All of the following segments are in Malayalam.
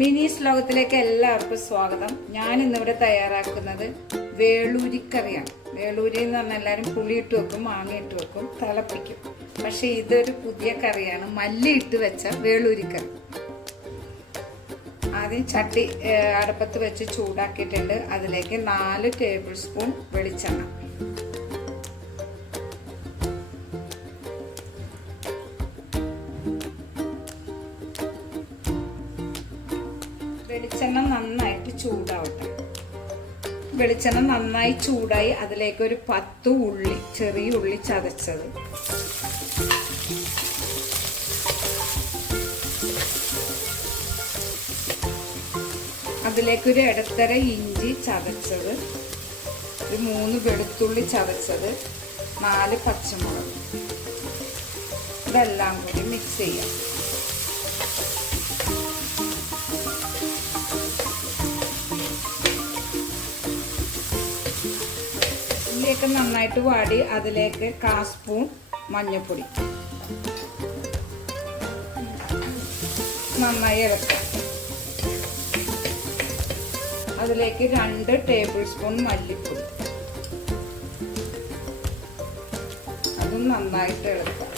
മിനീസ് ലോകത്തിലേക്ക് എല്ലാവർക്കും സ്വാഗതം. ഞാൻ ഇന്നിവിടെ തയ്യാറാക്കുന്നത് വേളൂരിക്കറിയാണ്. വേളൂരി എന്ന് പറഞ്ഞാൽ എല്ലാവരും പുളിയിട്ട് വെക്കും മാങ്ങ ഇട്ട് വെക്കും തിളപ്പിക്കും പക്ഷെ ഇതൊരു പുതിയ കറിയാണ്. മല്ലി ഇട്ട് വെച്ച വേളൂരിക്കറി. ആദ്യം ചട്ടി അടുപ്പത്ത് വെച്ച് ചൂടാക്കിയിട്ടുണ്ട്. അതിലേക്ക് നാല് ടേബിൾ സ്പൂൺ വെളിച്ചെണ്ണ. വെളിച്ചെണ്ണ നന്നായിട്ട് ചൂടാവട്ടെ. വെളിച്ചെണ്ണ നന്നായി ചൂടായി അതിലേക്ക് ഒരു പത്ത് ഉള്ളി ചെറിയ ഉള്ളി ചതച്ചത്. അതിലേക്ക് ഒരു ഇടത്തര ഇഞ്ചി ചതച്ചത്. ഒരു മൂന്ന് വെളുത്തുള്ളി ചതച്ചത്. നാല് പച്ചമുളക്. ഇതെല്ലാം കൂടി മിക്സ് ചെയ്യാം. ഉള്ളിയൊക്കെ നന്നായിട്ട് വാടി അതിലേക്ക് കാ സ്പൂൺ മഞ്ഞൾപ്പൊടി നന്നായി ഇളക്കാം അതിലേക്ക് രണ്ട് ടേബിൾ സ്പൂൺ മല്ലിപ്പൊടി. അതും നന്നായിട്ട് ഇളക്കാം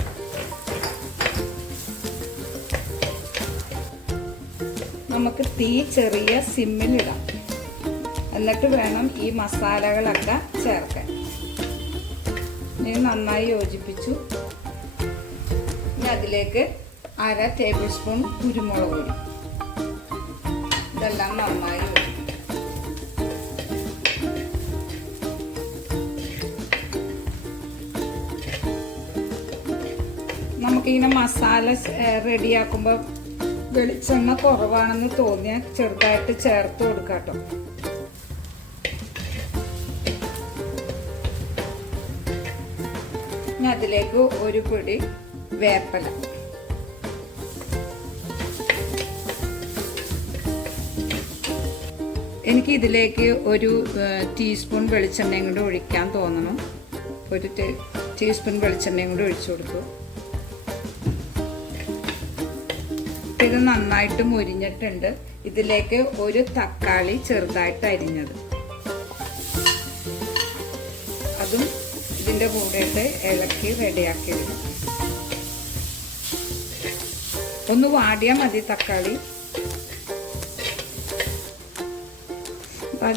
നമുക്ക് തീ ചെറിയ സിമ്മിലിടാം എന്നിട്ട് വേണം ഈ മസാലകളൊക്കെ ചേർക്കാൻ. ഇനി നന്നായി യോജിപ്പിച്ചു. ഇനി അതിലേക്ക് അര ടേബിൾ സ്പൂൺ കുരുമുളക് പൊടി. ഇതെല്ലാം നന്നായി നമുക്കിങ്ങനെ മസാല റെഡിയാക്കുമ്പോൾ വെളിച്ചെണ്ണ കുറവാണെന്ന് തോന്നിയാൽ ചെറുതായിട്ട് ചേർത്ത് കൊടുക്കാം കേട്ടോ ഇനി അതിലേക്ക് ഒരു പൊടി വേപ്പല. എനിക്ക് ഇതിലേക്ക് ഒരു ടീസ്പൂൺ വെളിച്ചെണ്ണയും കൂടി ഒഴിക്കാൻ തോന്നണം. ഒരു ടീസ്പൂൺ വെളിച്ചെണ്ണയും കൂടി ഒഴിച്ചു കൊടുത്തു. ഇത് നന്നായിട്ട് മുരിഞ്ഞിട്ടുണ്ട്. ഇതിലേക്ക് ഒരു തക്കാളി ചെറുതായിട്ട് അരിഞ്ഞത്. അതും ഇതിന്റെ കൂടെയിട്ട് ഇളക്കി റെഡിയാക്കി ഒന്ന് വാടിയാൽ മതി തക്കാളി.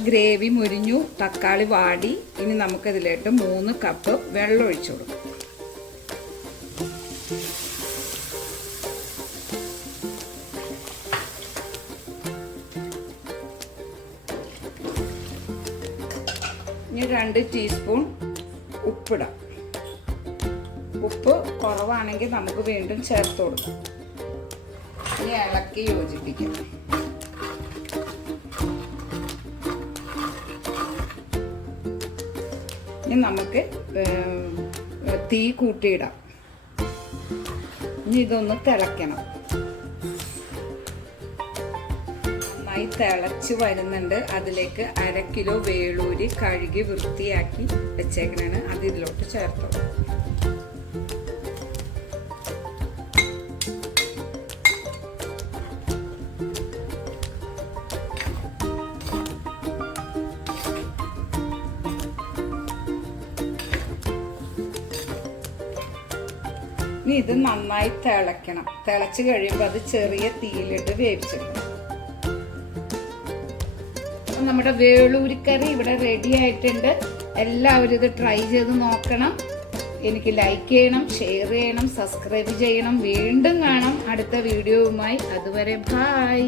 ഗ്രേവി മുരിഞ്ഞു തക്കാളി വാടി. ഇനി നമുക്കതിലേക്ക് മൂന്ന് കപ്പ് വെള്ളം ഒഴിച്ചു കൊടുക്കും. ഇനി രണ്ട് ടീസ്പൂൺ ഉപ്പിടാം. ഉപ്പ് കുറവാണെങ്കിൽ നമുക്ക് വീണ്ടും ചേർത്ത് കൊടുക്കാം. ഇനി ഇളക്കി യോജിപ്പിക്കാം. ഇനി നമുക്ക് തീ കൂട്ടിയിടാം. ഇനി ഇതൊന്ന് തിളയ്ക്കണം. നന്നായി തിളച്ച് വരുന്നുണ്ട്. അതിലേക്ക് അര കിലോ വേളൂരി കഴുകി വൃത്തിയാക്കി വെച്ചേക്കണാണ്. ഇതിലോട്ട് ചേർത്തു. ഇനി ഇത് നന്നായി തിളയ്ക്കണം. തിളച്ചു കഴിയുമ്പോൾ അത് ചെറിയ തീയിലിട്ട് വേവിച്ചെടുക്കണം. നമ്മുടെ വേളൂരിക്കറി ഇവിടെ റെഡി ആയിട്ടുണ്ട്. എല്ലാവരും ഇത് ട്രൈ ചെയ്ത് നോക്കണം. എനിക്ക് ലൈക്ക് ചെയ്യണം ഷെയർ ചെയ്യണം സബ്സ്ക്രൈബ് ചെയ്യണം. വീണ്ടും കാണാം അടുത്ത വീഡിയോവുമായി അതുവരെ ബായ്